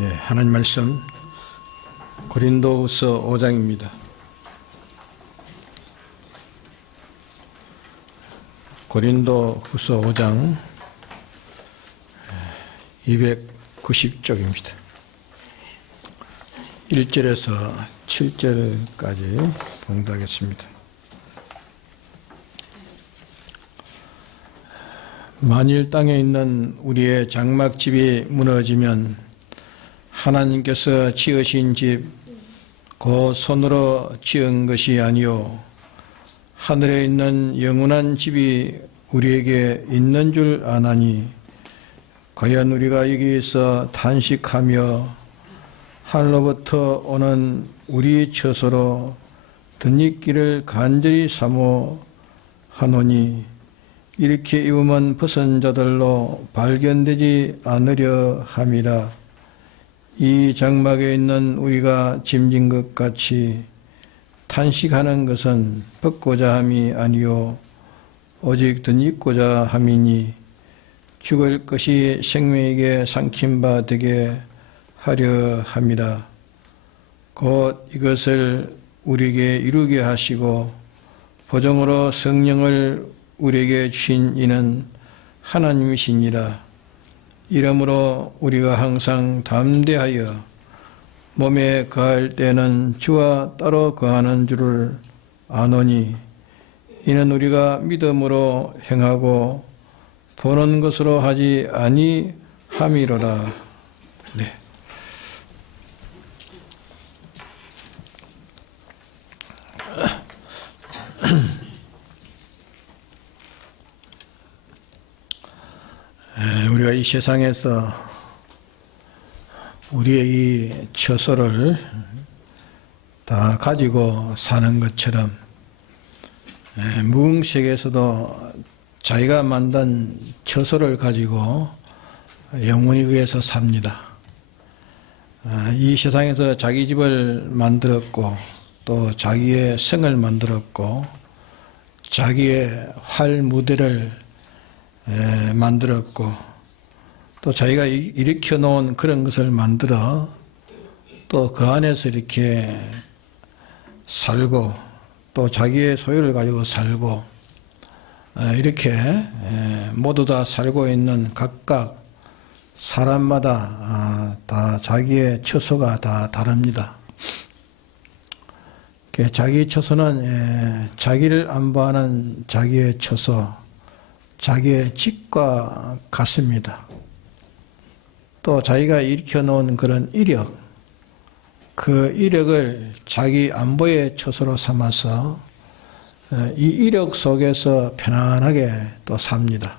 네, 하나님 말씀 고린도후서 5장입니다. 고린도후서 5장 290쪽입니다. 1절에서 7절까지 봉독하겠습니다. 만일 땅에 있는 우리의 장막집이 무너지면 하나님께서 지으신 집 곧 손으로 지은 것이 아니요 하늘에 있는 영원한 집이 우리에게 있는 줄 아나니 과연 우리가 여기에서 탄식하며 하늘로부터 오는 우리 처소로 덧입기를 간절히 사모 하노니 이렇게 입으면 벗은 자들로 발견되지 않으려 함이라. 이 장막에 있는 우리가 짐진 것 같이 탄식하는 것은 벗고자 함이 아니요 오직 덧입고자 함이니 죽을 것이 생명에게 삼킨 바 되게 하려 함이라. 곧 이것을 우리에게 이루게 하시고 보정으로 성령을 우리에게 주신 이는 하나님이시니라. 이러므로 우리가 항상 담대하여 몸에 거할 때는 주와 따로 거하는 줄을 아노니 이는 우리가 믿음으로 행하고 보는 것으로 하지 아니함이로라. 네. 우리가 이 세상에서 우리의 이 처소를 다 가지고 사는 것처럼 무궁세계에서도 자기가 만든 처소를 가지고 영원히 위해서 삽니다. 이 세상에서 자기 집을 만들었고 또 자기의 성을 만들었고 자기의 활 무대를 만들었고 또 자기가 일으켜 놓은 그런 것을 만들어 또 그 안에서 이렇게 살고 또 자기의 소유를 가지고 살고 이렇게 모두 다 살고 있는 각각 사람마다 다 자기의 처소가 다 다릅니다. 자기 처소는 자기를 안보하는 자기의 처소, 자기의 집과 같습니다. 또 자기가 일으켜 놓은 그런 이력, 그 이력을 자기 안보의 처소로 삼아서 이 이력 속에서 편안하게 또 삽니다.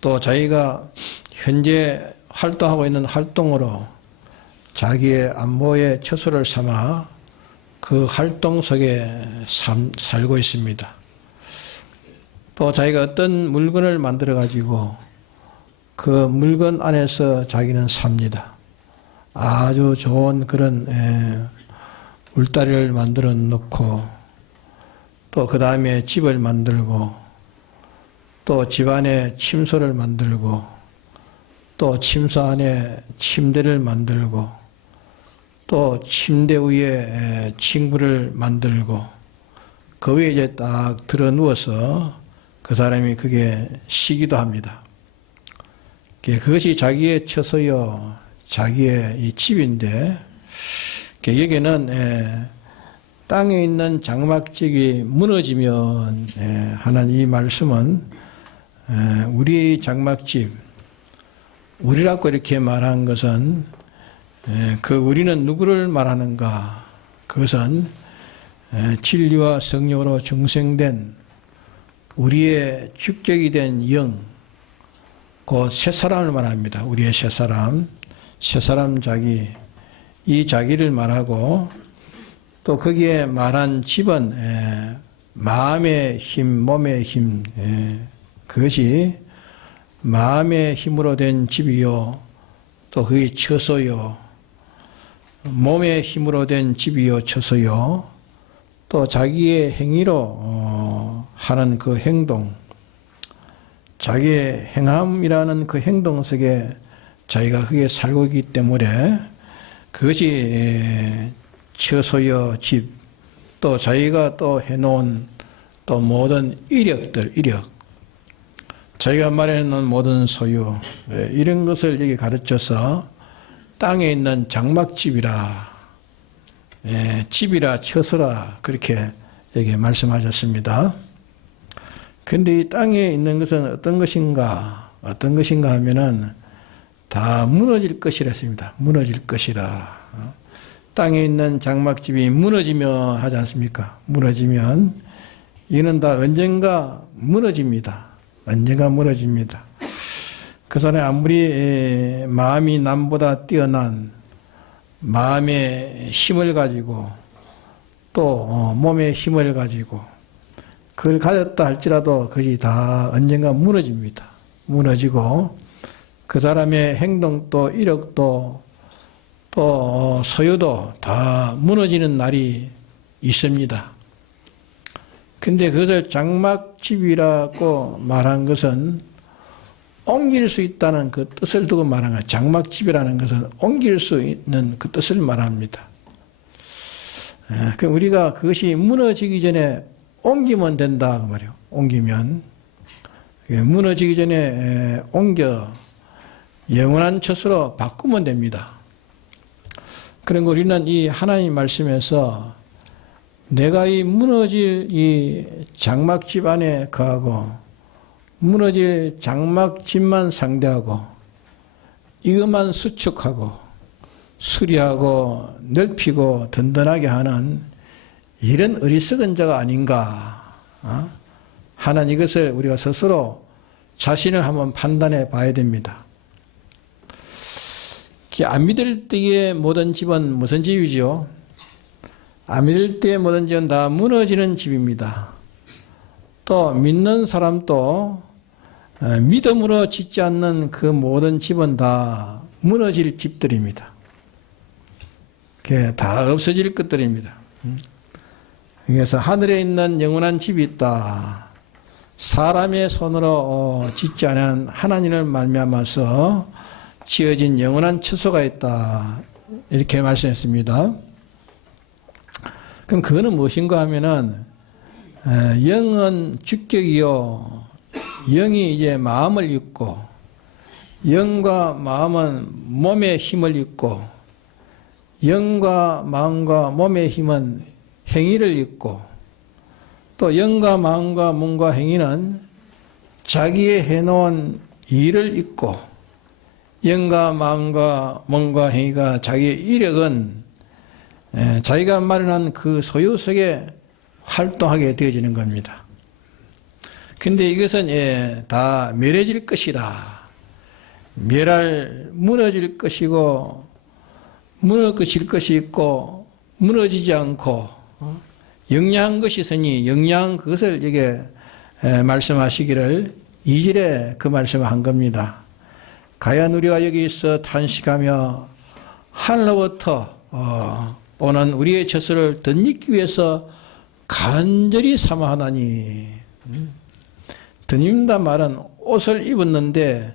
또 자기가 현재 활동하고 있는 활동으로 자기의 안보의 처소를 삼아 그 활동 속에 살고 있습니다. 또 자기가 어떤 물건을 만들어 가지고 그 물건 안에서 자기는 삽니다. 아주 좋은 그런 울타리를 만들어 놓고 또 그 다음에 집을 만들고 또 집안에 침소를 만들고 또 침소 안에 침대를 만들고 또 침대 위에 침구를 만들고 그 위에 이제 딱 들어 누워서 그 사람이 그게 쉬기도 합니다. 그것이 자기의 처소요, 자기의 이 집인데, 여기는 땅에 있는 장막집이 무너지면 하는 이 말씀은 우리의 장막집, 우리라고 이렇게 말한 것은 그 우리는 누구를 말하는가? 그것은 진리와 성령으로 중생된 우리의 축적이 된 영, 그 새 사람을 말합니다. 우리의 새 사람 자기, 이 자기를 말하고 또 거기에 말한 집은 마음의 힘, 몸의 힘, 그것이 마음의 힘으로 된 집이요, 또 그게 처소요, 몸의 힘으로 된 집이요, 처소요, 또 자기의 행위로 하는 그 행동, 자기의 행함이라는 그 행동 속에 자기가 거기에 살고 있기 때문에 그것이 처소여 집, 또 자기가 또 해놓은 또 모든 이력들, 자기가 마련해놓은 모든 소유, 이런 것을 여기 가르쳐서 땅에 있는 장막집이라, 집이라 처소라 그렇게 여기 말씀하셨습니다. 근데 이 땅에 있는 것은 어떤 것인가 하면은 다 무너질 것이라 했습니다. 무너질 것이라. 땅에 있는 장막집이 무너지면 하지 않습니까? 무너지면 이는 다 언젠가 무너집니다. 언젠가 무너집니다. 그 사람이 아무리 마음이 남보다 뛰어난 마음의 힘을 가지고 또 몸의 힘을 가지고 그걸 가졌다 할지라도 그것이 다 언젠가 무너집니다. 무너지고 그 사람의 행동도 이력도 또 소유도 다 무너지는 날이 있습니다. 근데 그것을 장막집이라고 말한 것은 옮길 수 있다는 그 뜻을 두고 말한 거예요. 장막집이라는 것은 옮길 수 있는 그 뜻을 말합니다. 그럼 우리가 그것이 무너지기 전에 옮기면 된다 그 말이에요. 옮기면 무너지기 전에 옮겨 영원한 처소로 바꾸면 됩니다. 그리고 우리는 이 하나님 말씀에서 내가 이 무너질 이 장막집 안에 거하고 무너질 장막집만 상대하고 이것만 수축하고 수리하고 넓히고 든든하게 하는 이런 어리석은 자가 아닌가. 하나님 이것을 우리가 스스로 자신을 한번 판단해 봐야 됩니다. 안 믿을 때의 모든 집은 무슨 집이죠? 안 믿을 때의 모든 집은 다 무너지는 집입니다. 또 믿는 사람도 믿음으로 짓지 않는 그 모든 집은 다 무너질 집들입니다. 그게 다 없어질 것들입니다. 그래서 하늘에 있는 영원한 집이 있다. 사람의 손으로 짓지 않은 하나님을 말미암아서 지어진 영원한 처소가 있다. 이렇게 말씀했습니다. 그럼 그거는 무엇인가 하면은 영은 주격이요. 영이 이제 마음을 입고 영과 마음은 몸의 힘을 입고 영과 마음과 몸의 힘은 행위를 입고 또 영과 마음과 몸과 행위는 자기의 해놓은 일을 입고 영과 마음과 몸과 행위가 자기의 이력은 자기가 마련한 그 소유 속에 활동하게 되어지는 겁니다. 근데 이것은 다 멸해질 것이다. 무너질 것이고 무너질 것이 있고 무너지지 않고 영양한 것이 있으니 영양한 그것을 이게 말씀하시기를 2절에 그 말씀을 한 겁니다. 과연 우리가 여기서 탄식하며 하늘로부터 오는 우리의 처소를 덧입기 위해서 간절히 사모하나니. 덧입는다 말은 옷을 입었는데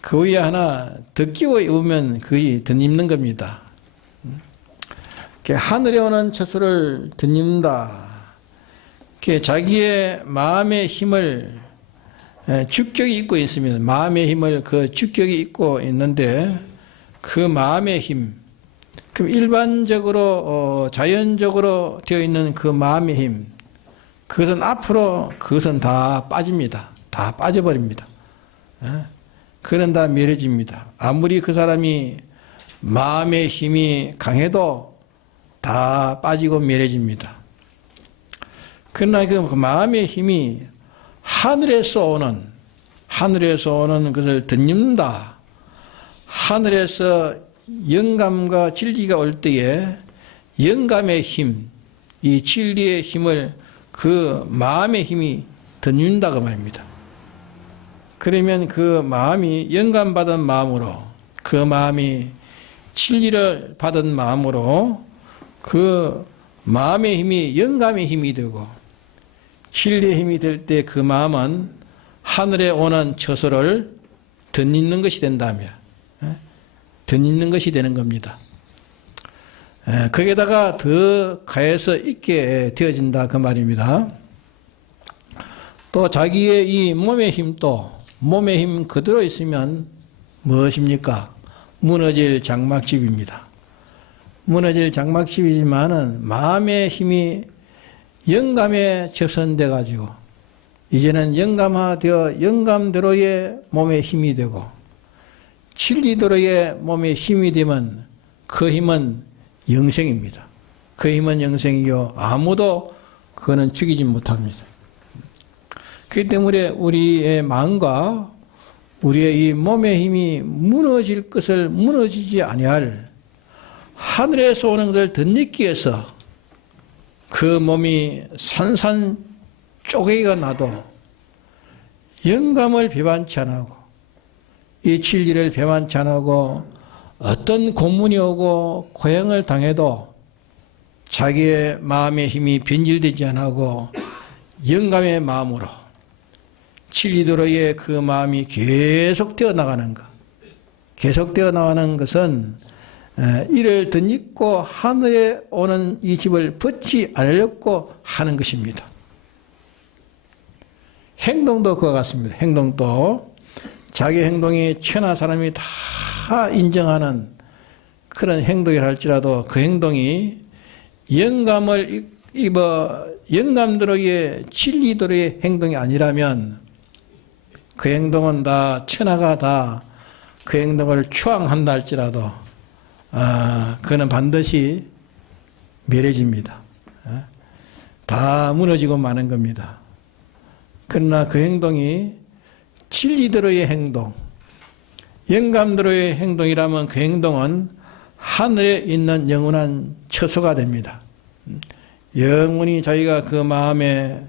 그 위에 하나 더 끼워 입으면 그게 덧입는 겁니다. 하늘에 오는 처소를 덧입는다. 자기의 마음의 힘을 주격이 있고 있습니다. 마음의 힘을 그 주격이 있고 있는데 그 마음의 힘, 그럼 일반적으로 자연적으로 되어 있는 그 마음의 힘, 그것은 앞으로 그것은 다 빠집니다. 다 빠져버립니다. 그건 다 멸해집니다. 아무리 그 사람이 마음의 힘이 강해도 다 빠지고 멸해집니다. 그러나 그 마음의 힘이 하늘에서 오는 것을 덧입는다. 하늘에서 영감과 진리가 올 때에 영감의 힘, 이 진리의 힘을 그 마음의 힘이 덧입는다고 말입니다. 그러면 그 마음이 영감받은 마음으로, 그 마음이 진리를 받은 마음으로 그 마음의 힘이 영감의 힘이 되고 진리의 힘이 될 때 그 마음은 하늘에 오는 처소를 덧입는 것이 된다며. 덧입는 것이 되는 겁니다. 거기에다가 더 가해서 있게 되어진다 그 말입니다. 또 자기의 이 몸의 힘도 몸의 힘 그대로 있으면 무엇입니까? 무너질 장막집입니다. 무너질 장막집이지만은 마음의 힘이 영감에 접선돼 가지고 이제는 영감화되어 영감대로의 몸의 힘이 되고 진리대로의 몸의 힘이 되면 그 힘은 영생입니다. 그 힘은 영생이요 아무도 그거는 죽이지 못합니다. 그렇기 때문에 우리의 마음과 우리의 이 몸의 힘이 무너질 것을 무너지지 아니할 하늘에서 오는 것을 덧입기 위해서 그 몸이 산산 쪼개기가 나도 영감을 배반치 않고 이 진리를 배반치 않고 어떤 고문이 오고 고행을 당해도 자기의 마음의 힘이 변질되지 않고 영감의 마음으로 진리대로의 그 마음이 계속되어 나가는 것. 계속되어 나가는 것은 이를 덧입고 하늘에 오는 이 집을 벗지 않으려고 하는 것입니다. 행동도 그와 같습니다. 행동도 자기 행동이 천하 사람이 다 인정하는 그런 행동이라 할지라도 그 행동이 영감을 입어 영감대로의 진리대로의 행동이 아니라면 그 행동은 다 천하가 다 그 행동을 추앙한다 할지라도 그는 반드시 멸해집니다. 다 무너지고 마는 겁니다. 그러나 그 행동이 진리대로의 행동, 영감대로의 행동이라면 그 행동은 하늘에 있는 영원한 처소가 됩니다. 영원히 자기가 그 마음의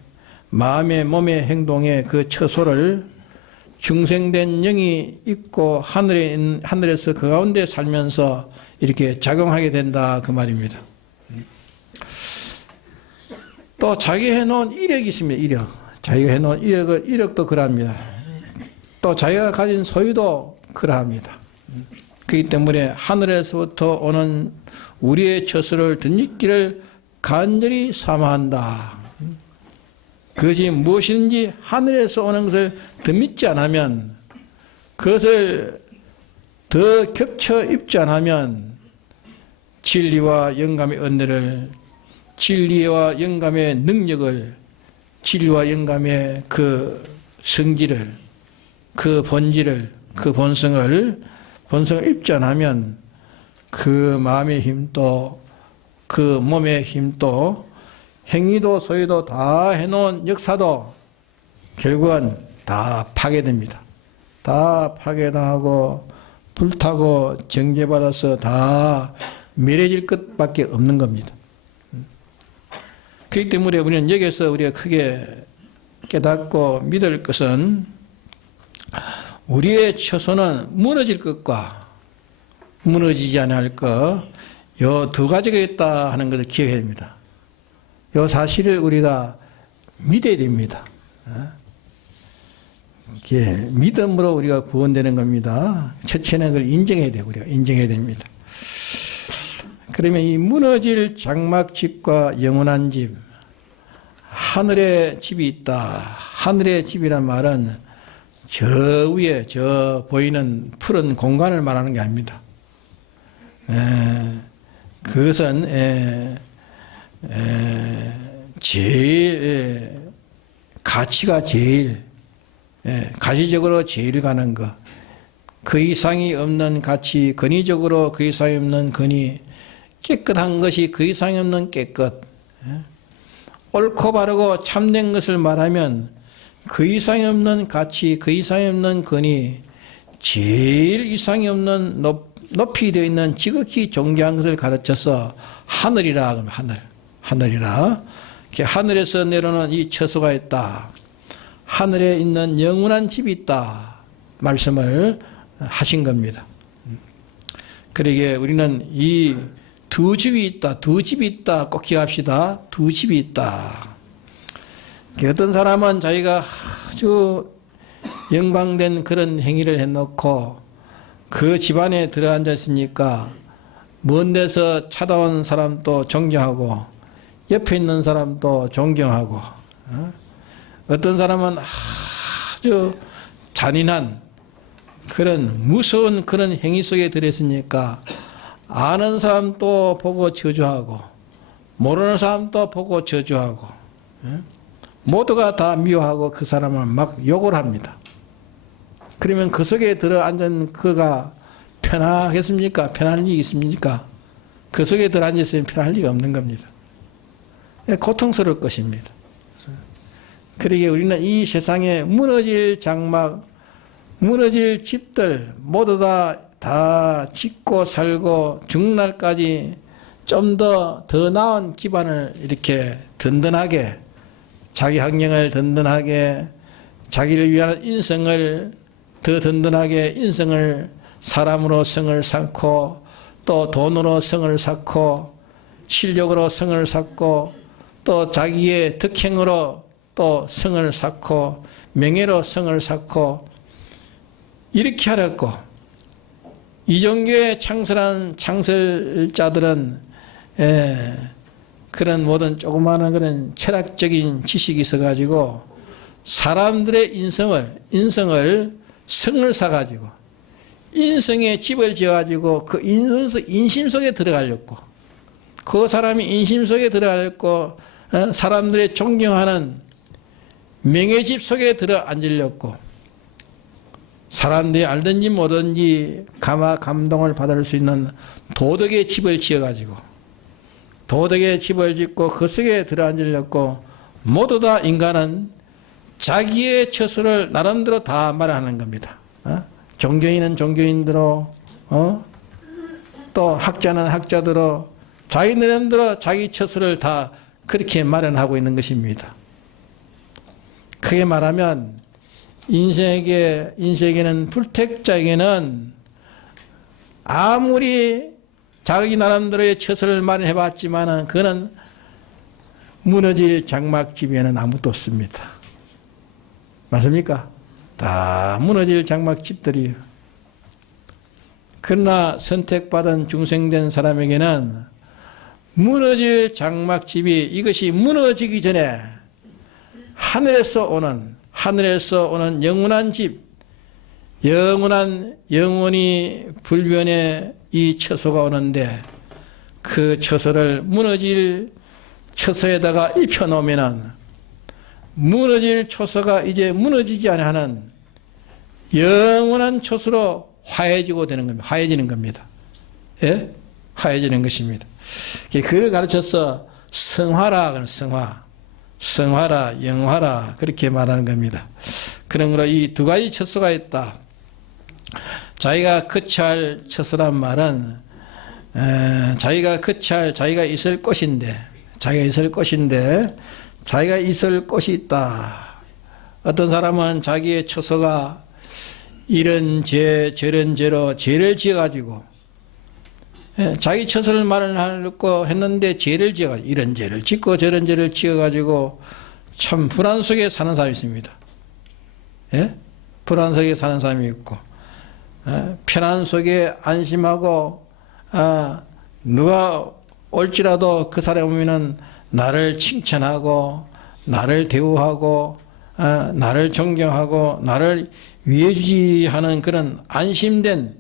몸의 행동의 그 처소를 중생된 영이 있고 하늘에서 그 가운데 살면서 이렇게 작용하게 된다 그 말입니다. 또 자기 해놓은 이력이 있습니다. 이력. 자기가 해놓은 이력도 그러합니다. 또 자기가 가진 소유도 그러합니다. 그렇기 때문에 하늘에서부터 오는 우리의 처소를 덧입기를 간절히 사모한다. 그것이 무엇인지 하늘에서 오는 것을 더 믿지 않으면 그것을 더 겹쳐 입지 않으면 진리와 영감의 은혜를 진리와 영감의 능력을 진리와 영감의 그 성질을 그 본질을 그 본성을 입지 않으면 그 마음의 힘도 그 몸의 힘도 행위도 소유도 다 해놓은 역사도 결국은 다 파괴됩니다. 다 파괴당하고 불타고 정죄받아서 다 멸해질 것밖에 없는 겁니다. 그렇기 때문에 우리는 여기서 우리가 크게 깨닫고 믿을 것은 우리의 처소는 무너질 것과 무너지지 않을 것, 요 두 가지가 있다 하는 것을 기억해야 됩니다. 요 사실을 우리가 믿어야 됩니다. 이렇게 믿음으로 우리가 구원되는 겁니다. 첫째는 그걸 인정해야 돼요. 우리가 인정해야 됩니다. 그러면 이 무너질 장막집과 영원한 집, 하늘의 집이 있다. 하늘의 집이란 말은 저 위에 저 보이는 푸른 공간을 말하는 게 아닙니다. 그것은 제일 가치가 제일 가치적으로 제일 가는 것, 그 이상이 없는 가치, 근위적으로 그 이상이 없는 근위, 깨끗한 것이 그 이상이 없는 깨끗, 옳고 바르고 참된 것을 말하면 그 이상이 없는 가치, 그 이상이 없는 근위, 제일 이상이 없는 높이 되어 있는 지극히 존귀한 것을 가르쳐서 하늘이라 그러면 하늘이라 하늘에서 내려오는 이 처소가 있다. 하늘에 있는 영원한 집이 있다. 말씀을 하신 겁니다. 그러기에 우리는 이 두 집이 있다. 두 집이 있다. 꼭 기억합시다. 두 집이 있다. 어떤 사람은 자기가 아주 영광된 그런 행위를 해놓고 그 집안에 들어앉아 있으니까 먼 데서 찾아온 사람도 존경하고 옆에 있는 사람도 존경하고 어떤 사람은 아주 잔인한 그런 무서운 그런 행위 속에 들어있으니까 아는 사람도 보고 저주하고 모르는 사람도 보고 저주하고 모두가 다 미워하고 그 사람을 막 욕을 합니다. 그러면 그 속에 들어앉은 그가 편하겠습니까? 편할 일이 있습니까? 그 속에 들어앉았으면 편할 리가 없는 겁니다. 고통스러울 것입니다. 그러기에 우리는 이 세상에 무너질 장막, 무너질 집들 모두 다 짓고 살고 죽날까지 좀 더 나은 기반을 이렇게 든든하게 자기 환경을 든든하게 자기를 위한 인성을 더 든든하게 인성을 사람으로 성을 쌓고 또 돈으로 성을 쌓고 실력으로 성을 쌓고 또 자기의 덕행으로 또 성을 쌓고 명예로 성을 쌓고 이렇게 하랬고 이종교의 창설한 창설자들은 그런 모든 조그마한 그런 철학적인 지식이 있어가지고 사람들의 인성을 성을 사가지고 인성에 집을 지어가지고 그 인심 속에 들어가려고 그 사람이 인심 속에 들어가려고 사람들의 존경하는 명예집 속에 들어앉으려고 사람들이 알든지 모르든지 감동을 받을 수 있는 도덕의 집을 지어가지고 도덕의 집을 짓고 그 속에 들어앉으려고 모두 다 인간은 자기의 처소를 나름대로 다 마련하는 겁니다. 종교인은 종교인대로 또 학자는 학자대로 자기 나름대로 자기 처소를 다 그렇게 마련하고 있는 것입니다. 크게 말하면 인생에게는 불택자에게는 아무리 자기 나름대로의 처소를 마련해봤지만은 그는 무너질 장막집에는 아무도 없습니다. 맞습니까? 다 무너질 장막집들이에요. 그러나 선택받은 중생된 사람에게는 무너질 장막집이 이것이 무너지기 전에 하늘에서 오는 영원한 집, 영원히 불변의 이 처소가 오는데 그 처소를 무너질 처소에다가 입혀놓으면은 무너질 처소가 이제 무너지지 않는 영원한 처소로 화해지고 되는 겁니다. 화해지는 겁니다. 예? 화해지는 것입니다. 그걸 가르쳐서 성화라, 성화라, 영화라 그렇게 말하는 겁니다. 그러므로 이 두 가지 처소가 있다. 자기가 거처할 처소란 말은 자기가 있을 곳인데 자기가 있을 곳이 있다. 어떤 사람은 자기의 처소가 이런 죄 저런 죄로 죄를 지어가지고 자기 처소를 마련하려고 했는데 죄를 지어가지고 이런 죄를 짓고 저런 죄를 지어가지고 참 불안 속에 사는 사람이 있습니다. 예? 불안 속에 사는 사람이 있고 편안 속에 안심하고 누가 올지라도 그 사람이 오면은 나를 칭찬하고 나를 대우하고 나를 존경하고 나를 위해주지하는 그런 안심된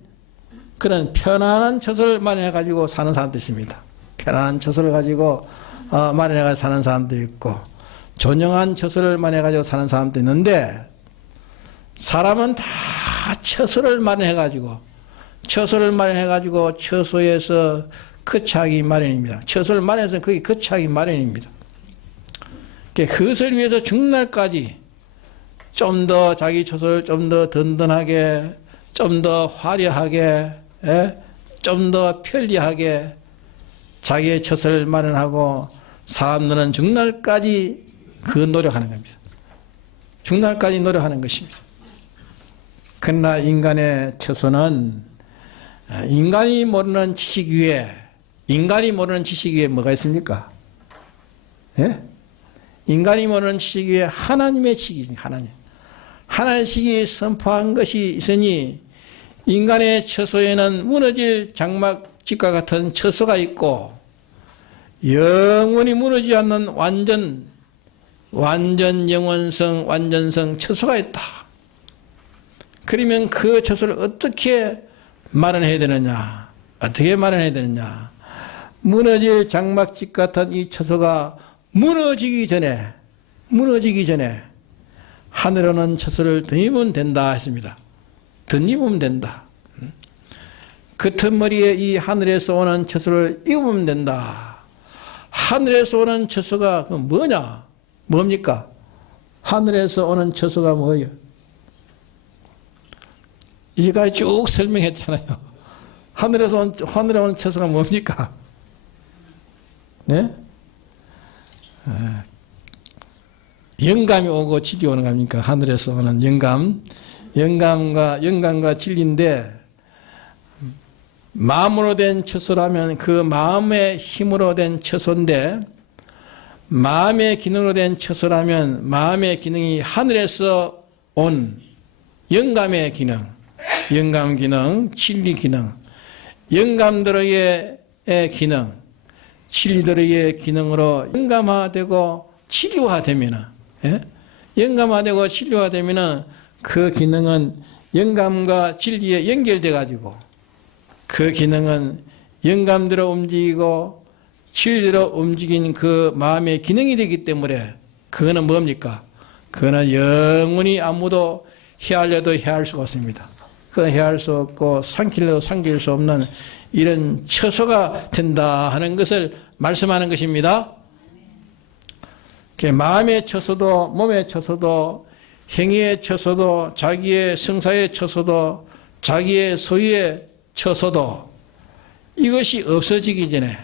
그런 편안한 처소를 마련해가지고 사는 사람도 있습니다. 편안한 처소를 가지고 마련해가지고 사는 사람도 있고 존영한 처소를 마련해가지고 사는 사람도 있는데 사람은 다 처소를 마련해가지고 처소에서 거처하기 마련입니다. 처소를 마련해서 거기 거처하기 마련입니다. 그것을 위해서 죽날까지 좀 더 자기 처소를 좀 더 든든하게 좀 더 화려하게 좀 더 편리하게 자기의 처소를 마련하고 사람들은 죽날까지 그 노력하는 겁니다. 죽날까지 노력하는 것입니다. 그러나 인간의 처소는 인간이 모르는 지식 위에 뭐가 있습니까? 예? 인간이 모르는 지식 위에 하나님의 지식이 있습니다. 하나님의 지식이 선포한 것이 있으니 인간의 처소에는 무너질 장막집과 같은 처소가 있고 영원히 무너지지 않는 완전 영원성, 완전성 처소가 있다. 그러면 그 처소를 어떻게 마련해야 되느냐? 어떻게 마련해야 되느냐? 무너질 장막집 같은 이 처소가 무너지기 전에 하늘에 오는 처소를 덧입으면 된다 했습니다. 덧입으면 된다. 끄트머리에 이 하늘에서 오는 처소를 입으면 된다. 하늘에서 오는 처소가 뭐냐? 뭡니까? 하늘에서 오는 처소가 뭐예요? 이제까지 쭉 설명했잖아요. 하늘에 오는 처소가 뭡니까? 네? 영감이 오고 진리 오는 겁니까? 하늘에서 오는 영감과 진리인데, 마음으로 된 처소라면 그 마음의 힘으로 된 처소인데, 마음의 기능으로 된 처소라면 마음의 기능이 하늘에서 온 영감의 기능, 영감 기능, 진리 기능, 영감들의 기능, 진리들의 기능으로 영감화되고 진리화되면은, 영감화되고 진리화되면은 그 기능은 영감과 진리에 연결돼 가지고 그 기능은 영감대로 움직이고 진리대로 움직인 그 마음의 기능이 되기 때문에 그거는 뭡니까? 그거는 영원히 아무도 헤아려도 헤아릴 수가 없습니다. 그건 헤아릴 수 없고 삼킬래도 삼킬 수 없는 이런 처소가 된다 하는 것을 말씀하는 것입니다. 마음의 처소도 몸의 처소도 행위의 처소도 자기의 성사의 처소도 자기의 소유의 처소도 이것이 없어지기 전에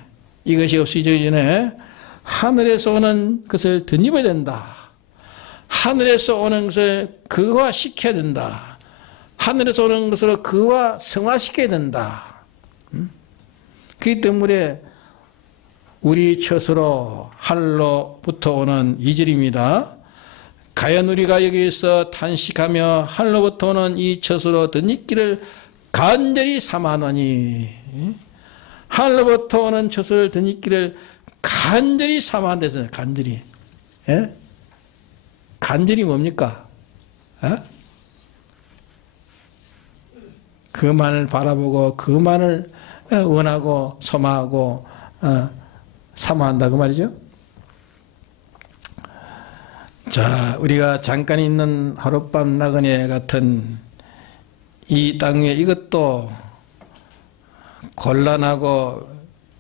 하늘에서 오는 것을 덧입어야 된다. 하늘에서 오는 것을 그화시켜야 된다. 하늘에서 오는 것을 그화 성화시켜야 된다. 그렇기 때문에 우리 처소로 하늘로부터 오는 이절입니다. 과연 우리가 여기서 탄식하며 하늘로부터 오는 이 처소로 덧입기를 간절히 삼아하노니, 하늘로부터 오는 처소를 덧입기를 간절히 삼아한대서 간절히. 예? 간절히 뭡니까? 그만을 바라보고 그만을 원하고 소망하고 사모한다 그 말이죠. 자, 우리가 잠깐 있는 하룻밤 나그네 같은 이 땅에 이것도 곤란하고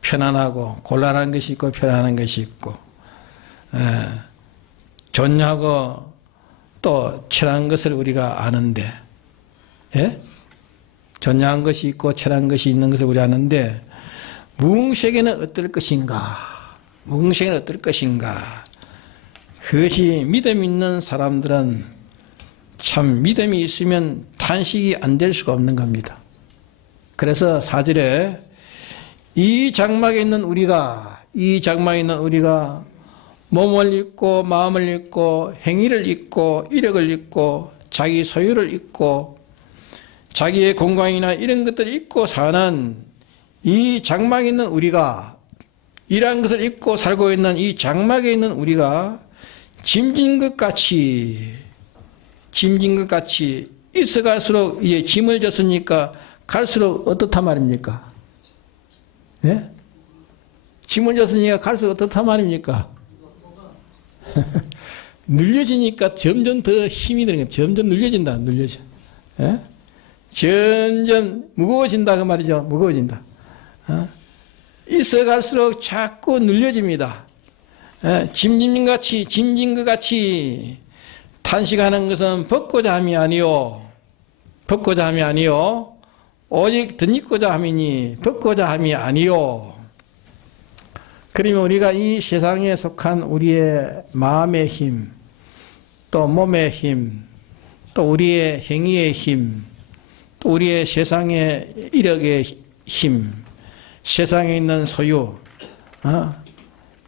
편안하고, 곤란한 것이 있고 편안한 것이 있고, 좋냐고 또 천한 것을 우리가 아는데, 좋냐한 것이 있고 천한 것이 있는 것을 우리 아는데, 무궁세계는 어떨 것인가? 무궁세계는 어떨 것인가? 그것이 믿음 있는 사람들은 참 믿음이 있으면 탄식이 안 될 수가 없는 겁니다. 그래서 4절에 이 장막에 있는 우리가 몸을 잊고 마음을 잊고 행위를 잊고 이력을 잊고 자기 소유를 잊고 자기의 건강이나 이런 것들을 잊고 사는 이 장막에 있는 우리가, 이러한 것을 잊고 살고 있는 이 장막에 있는 우리가 짐진 것 같이 있어갈수록 이제 짐을 졌으니까 갈수록 어떻단 말입니까? 예? 짐을 졌으니까 갈수록 어떻단 말입니까? 눌려지니까 점점 더 힘이 드는 거예요. 점점 눌려진다. 예? 점점 무거워진다 그 말이죠. 무거워진다. 있어갈수록 자꾸 눌려집니다. 짐진 것 같이 탄식하는 것은 벗고자 함이 아니요 오직 덧입고자 함이니 벗고자 함이 아니요. 그러면 우리가 이 세상에 속한 우리의 마음의 힘, 또 몸의 힘, 또 우리의 행위의 힘, 또 우리의 세상의 이력의 힘, 세상에 있는 소유,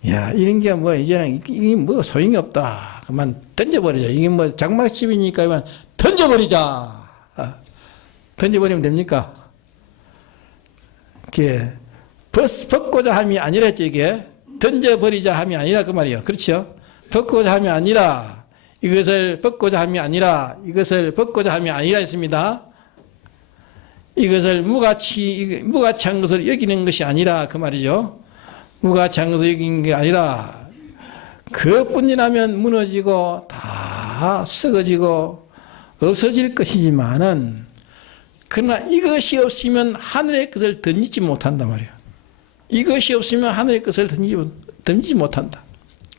이런 게 뭐 이제는 이게 뭐 소용이 없다. 그만 던져버리자. 이게 뭐 장막집이니까 그만 던져버리자. 던져버리면 됩니까? 이게 벗고자 함이 아니라 했죠, 이게. 던져버리자 함이 아니라 그 말이에요. 그렇죠? 벗고자 함이 아니라, 이것을 벗고자 함이 아니라, 이것을 벗고자 함이 아니라 했습니다. 이것을 무가치한 것을 여기는 것이 아니라 그 말이죠. 무가치한 것을 여기는 게 아니라 그뿐이라면 무너지고 다 썩어지고 없어질 것이지만은 그러나 이것이 없으면 하늘의 것을 던지지 못한단 말이에요. 이것이 없으면 하늘의 것을 던지지 못한다.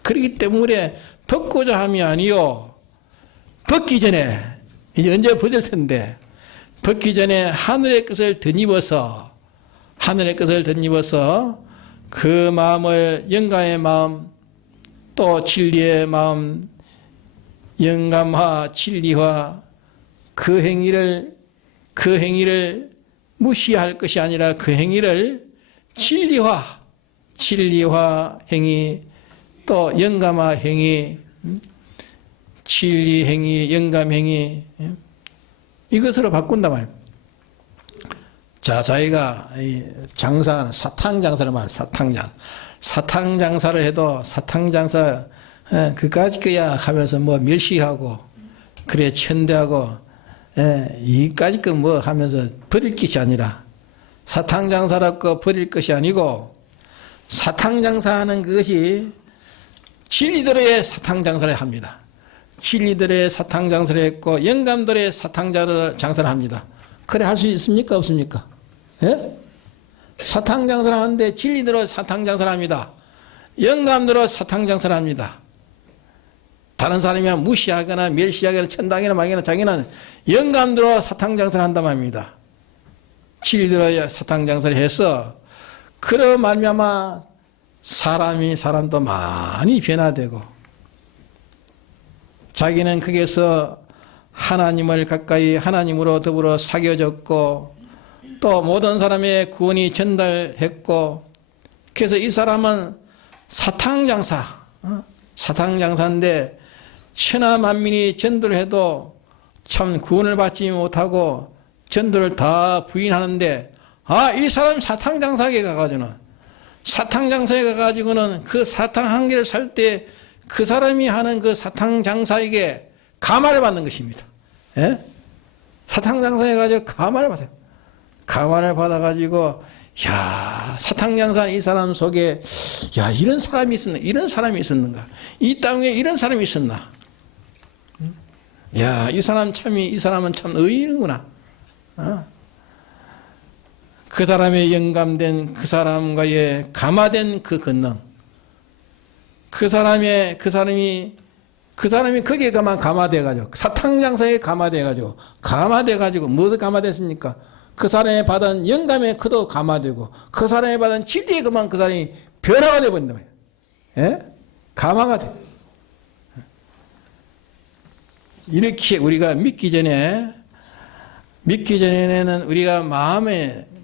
그렇기 때문에 벗고자 함이 아니요, 벗기 전에, 이제 언제 벗을 텐데, 벗기 전에 하늘의 것을 덧입어서 그 마음을, 영감의 마음, 또 진리의 마음, 영감화, 진리화, 그 행위를 무시할 것이 아니라 그 행위를 진리화 행위, 또 영감화 행위, 진리 행위, 영감 행위, 이것으로 바꾼단 말이에요. 자, 자기가 사탕장사를 말해요. 사탕장사를 해도 사탕장사 그까짓 거야 하면서 뭐 멸시하고 그래 천대하고 이까짓 거 뭐 하면서 버릴 것이 아니라, 사탕장사라고 버릴 것이 아니고, 사탕장사하는 그것이 진리들의 사탕장사를 합니다. 진리들의 사탕장사를 했고 영감들의 사탕장사를 합니다. 그래 할 수 있습니까? 없습니까? 예? 사탕장사를 하는데 진리들의 사탕장사를 합니다. 영감들의 사탕장사를 합니다. 다른 사람이 무시하거나 멸시하거나 천당이나 망이나 자기는 영감들의 사탕장사를 한단 말입니다. 진리들의 사탕장사를 해서 그러 말미암아 사람도 많이 변화되고, 자기는 거기에서 하나님을 가까이 하나님으로 더불어 사귀어졌고, 또 모든 사람의 구원이 전달했고, 그래서 이 사람은 사탕장사인데 천하 만민이 전도를 해도 참 구원을 받지 못하고 전도를 다 부인하는데, 이 사람 사탕장사에 가가지고는 그 사탕 한 개를 살 때 그 사람이 하는 그 사탕장사에게 감화를 받는 것입니다. 예? 사탕장사에 가지고 감화를 받아요. 감화를 받아가지고, 야, 사탕장사 이 사람 속에, 야, 이런 사람이 있었는가? 이 땅에 이런 사람이 있었나? 야, 이 사람은 참 의인이구나. 그 사람의 영감된, 그 사람과의 감화된 그 권능, 그 사람이 거기에 감화돼가지고, 사탕장사에 감화돼가지고, 무엇을 감화됐습니까? 그 사람이 받은 영감에 그도 감화되고, 그 사람이 받은 진리에 그 사람이 변화가 되어버린단 말이에요. 예? 감화가 돼. 이렇게 우리가 믿기 전에는 우리가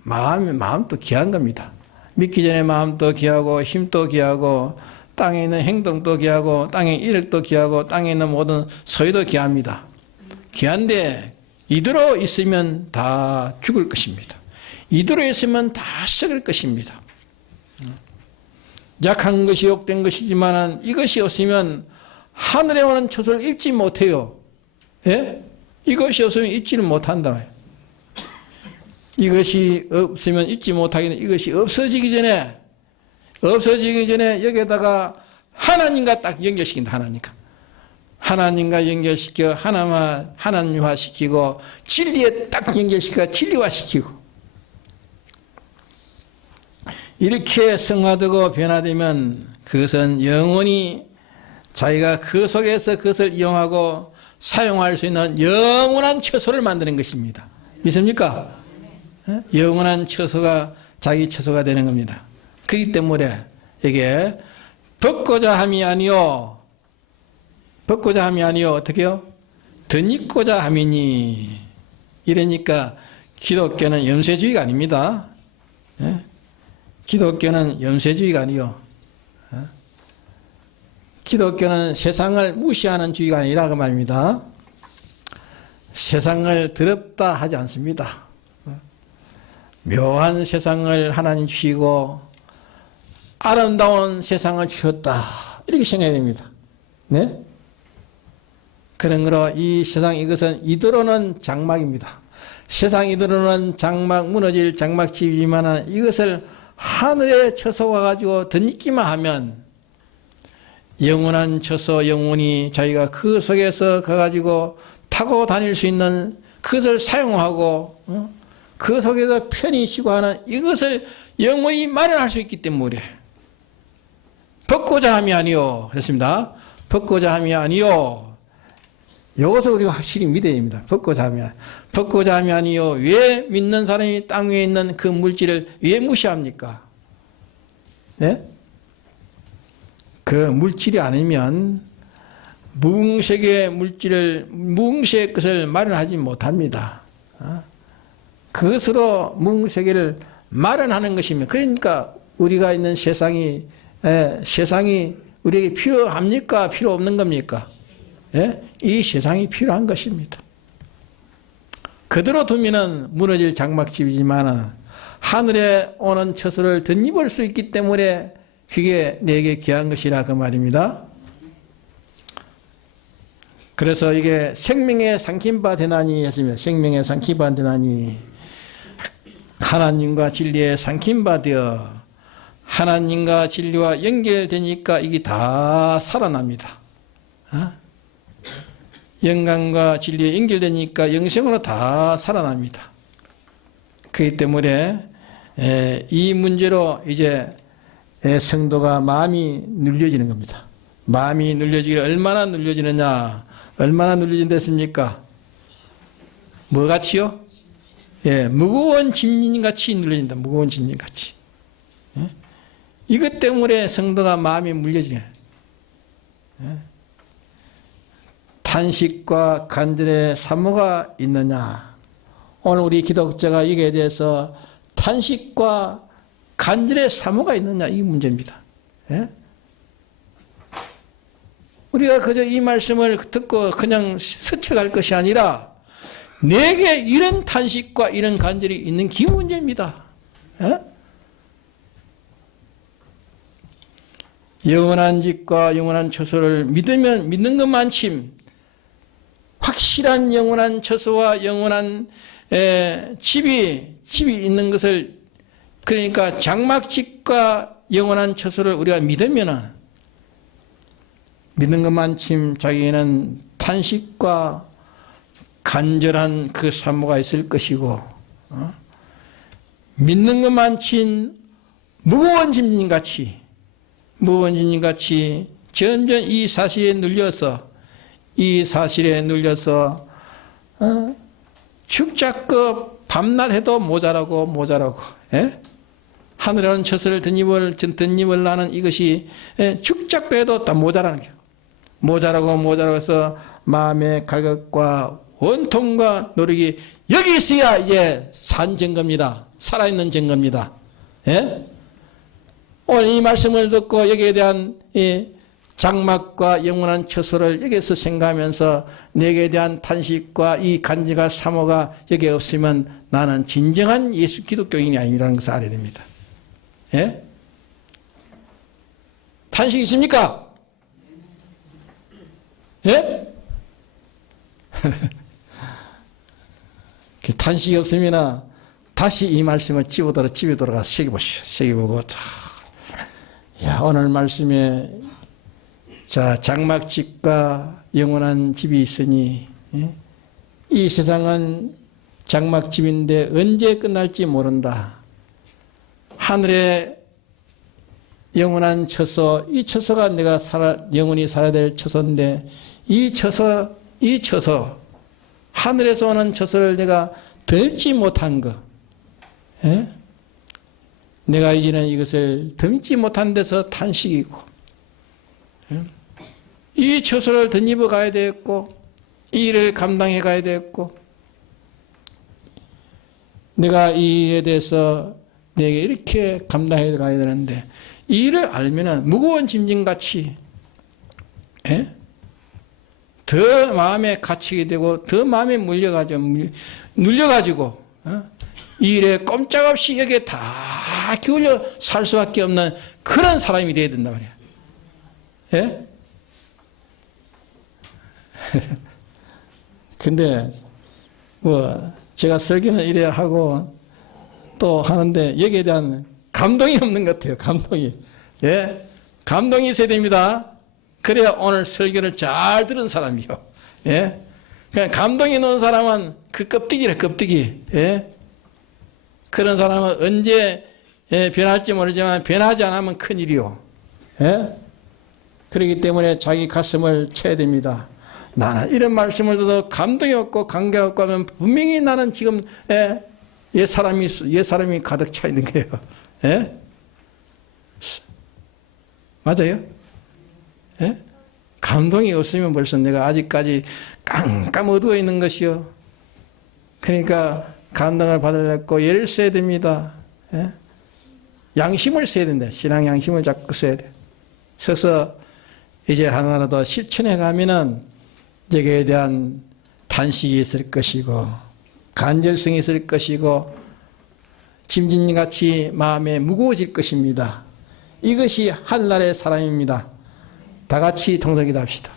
마음도 귀한 겁니다. 믿기 전에 마음도 귀하고, 힘도 귀하고, 땅에 있는 행동도 귀하고, 땅에 이력도 귀하고, 땅에 있는 모든 소유도 귀합니다. 귀한데 이대로 있으면 다 죽을 것입니다. 이대로 있으면 다 썩을 것입니다. 약한 것이 욕된 것이지만 이것이 없으면 하늘에 오는 초소를 입지 못해요. 예? 이것이 없으면 입지를 못한다. 이것이 없으면 입지 못하기는 이것이 없어지기 전에 여기에다가 하나님과 딱 연결시킨다. 하나님과 연결시켜 하나님화시키고, 진리에 딱 연결시켜 진리화시키고, 이렇게 성화되고 변화되면 그것은 영원히 자기가 그 속에서 그것을 이용하고 사용할 수 있는 영원한 처소를 만드는 것입니다. 믿습니까? 영원한 처소가 자기 처소가 되는 겁니다. 그렇기 때문에 이게 벗고자 함이 아니요 어떻게요? 덧입고자 함이니. 이러니까 기독교는 염세주의가 아닙니다. 기독교는 염세주의가 아니요, 기독교는 세상을 무시하는 주의가 아니라 그 말입니다. 세상을 더럽다 하지 않습니다. 묘한 세상을 하나님 주시고 아름다운 세상을 주셨다. 이렇게 생각해야 됩니다. 네? 그런 거로 이 세상 이것은 이대로는 장막입니다. 세상 이대로는 장막, 무너질 장막집이지만 이것을 하늘에 쳐서 와가지고 덧입기만 하면 영원한 처소 영혼이 자기가 그 속에서 가가지고 타고 다닐 수 있는 그것을 사용하고 그 속에서 편히 쉬고 하는 이것을 영원히 마련할 수 있기 때문에 벗고자 함이 아니요. 그렇습니다. 벗고자 함이 아니요. 이것을 우리가 확실히 믿어야 됩니다. 벗고자 함이 아니요. 왜 믿는 사람이 땅 위에 있는 그 물질을 왜 무시합니까? 네? 그 물질이 아니면 무궁색의 물질을, 무궁색의 것을 마련하지 못합니다. 그것으로 무궁색을 마련하는 것입니다. 그러니까 우리가 있는 세상이 우리에게 필요합니까? 필요 없는 겁니까? 예? 이 세상이 필요한 것입니다. 그대로 두면은 무너질 장막집이지만 하늘에 오는 처소를 덧입을 수 있기 때문에 그게 내게 귀한 것이라 그 말입니다. 그래서 이게 생명의 삼킴바 되나니 했습니다. 생명의 삼킴바 되나니 하나님과 진리의 삼킴바 되어 하나님과 진리와 연결되니까 이게 다 살아납니다. 영광과 진리에 연결되니까 영생으로 다 살아납니다. 그렇기 때문에 이 문제로 이제 성도가 마음이 눌려지는 겁니다. 마음이 눌려지기 얼마나 눌려지느냐? 얼마나 눌려진댔습니까? 뭐 같이요? 무거운 짐진같이 눌려진다. 무거운 짐진같이. 이것 때문에 성도가 마음이 물려지네. 탄식과 간절의 사모가 있느냐? 오늘 우리 기독자가 이게 대해서 탄식과 간절의 사모가 있느냐? 이 문제입니다. 우리가 그저 이 말씀을 듣고 그냥 스쳐갈 것이 아니라 내게 이런 탄식과 이런 간절이 있는 그 문제입니다. 영원한 집과 영원한 처소를 믿으면 믿는 것만침 확실한 영원한 처소와 영원한 집이 있는 것을 그러니까 장막집과 영원한 처소를 우리가 믿으면 믿는 것만침 자기에는 탄식과 간절한 그 사모가 있을 것이고 믿는 것만침 무거운 짐진같이 점점 이 사실에 눌려서 축작급 밤낮 해도 모자라고 하늘에 오는 처소를 덧입을 하는 이것이 축작급 해도 다 모자라는 거예요. 모자라고 해서 마음의 갈급과 원통과 노력이 여기 있어야 이제 산 증거입니다. 살아있는 증거입니다. 오늘 이 말씀을 듣고 여기에 대한 장막과 영원한 처소를 여기서 생각하면서 내게 대한 탄식과 이 간절과 사모가 여기에 없으면 나는 진정한 예수 기독교인이 아니라는 것을 알아야 됩니다. 탄식이 있습니까? 탄식이 없으면 다시 이 말씀을 집에 들어가서 새겨보시오. 새겨보고 오늘 말씀에 장막집과 영원한 집이 있으니 이 세상은 장막집인데 언제 끝날지 모른다. 하늘의 영원한 처소, 이 처소가 내가 영원히 살아야 될 처소인데 이 처소 하늘에서 오는 처소를 내가 덜지 못한 것, 내가 이제는 이것을 덜지 못한 데서 탄식이고 이 처소를 덧입어 가야 되겠고 이 일을 감당해 가야 되겠고 내가 이 일에 대해서 내게 이렇게 감당해 가야 되는데 이 일을 알면은 무거운 짐진같이 더 마음에 갇히게 되고 더 마음에 눌려가지고 이 일에 꼼짝없이 여기에 다 기울여 살 수밖에 없는 그런 사람이 되어야 된단 말이야. 예? 근데 뭐 제가 설교는 이래야 하고 또 하는데 여기에 대한 감동이 없는 것 같아요. 감동이. 예? 감동이 있어야 됩니다. 그래야 오늘 설교를 잘 들은 사람이요. 예? 그냥 감동이 있는 사람은 그 껍데기래, 껍데기. 예? 그런 사람은 언제 변할지 모르지만 변하지 않으면 큰일이요. 예? 그렇기 때문에 자기 가슴을 쳐야 됩니다. 나는 이런 말씀을 듣도 감동이 없고 관계 없고 하면 분명히 나는 지금 옛 사람이 가득 차 있는 거예요. 예? 맞아요? 예? 감동이 없으면 벌써 내가 아직까지 깜깜 어두워 있는 것이요. 그러니까 감동을 받으려고 예를 써야 됩니다. 예? 양심을 써야 된다. 신앙 양심을 자꾸 써야 돼. 서서 이제 하나라도 실천해 가면은 여기에 대한 탄식이 있을 것이고 간절성이 있을 것이고 짐진같이 마음에 무거워질 것입니다. 이것이 한날의 사람입니다. 다 같이 통성기도 합시다.